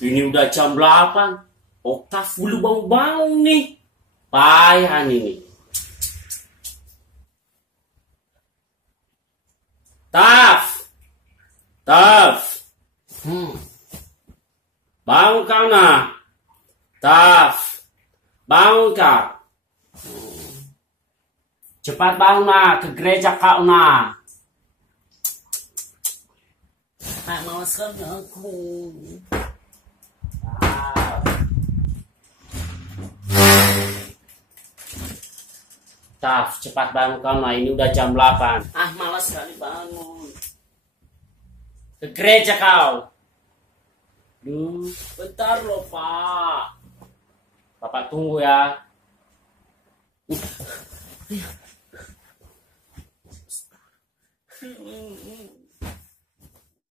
Ini udah jam 8. Oktav belum bangun-bangun nih. Payah ini. Tav. Bangun kau nah. Tav. Bangun kau. Cepat bangun nah, ke gereja kau nah. Malas kan aku. Tav, cepat bangun kau nah, ini udah jam 8. Malas sekali bangun. Ke gereja kau. Bentar loh Pak. Bapak tunggu ya.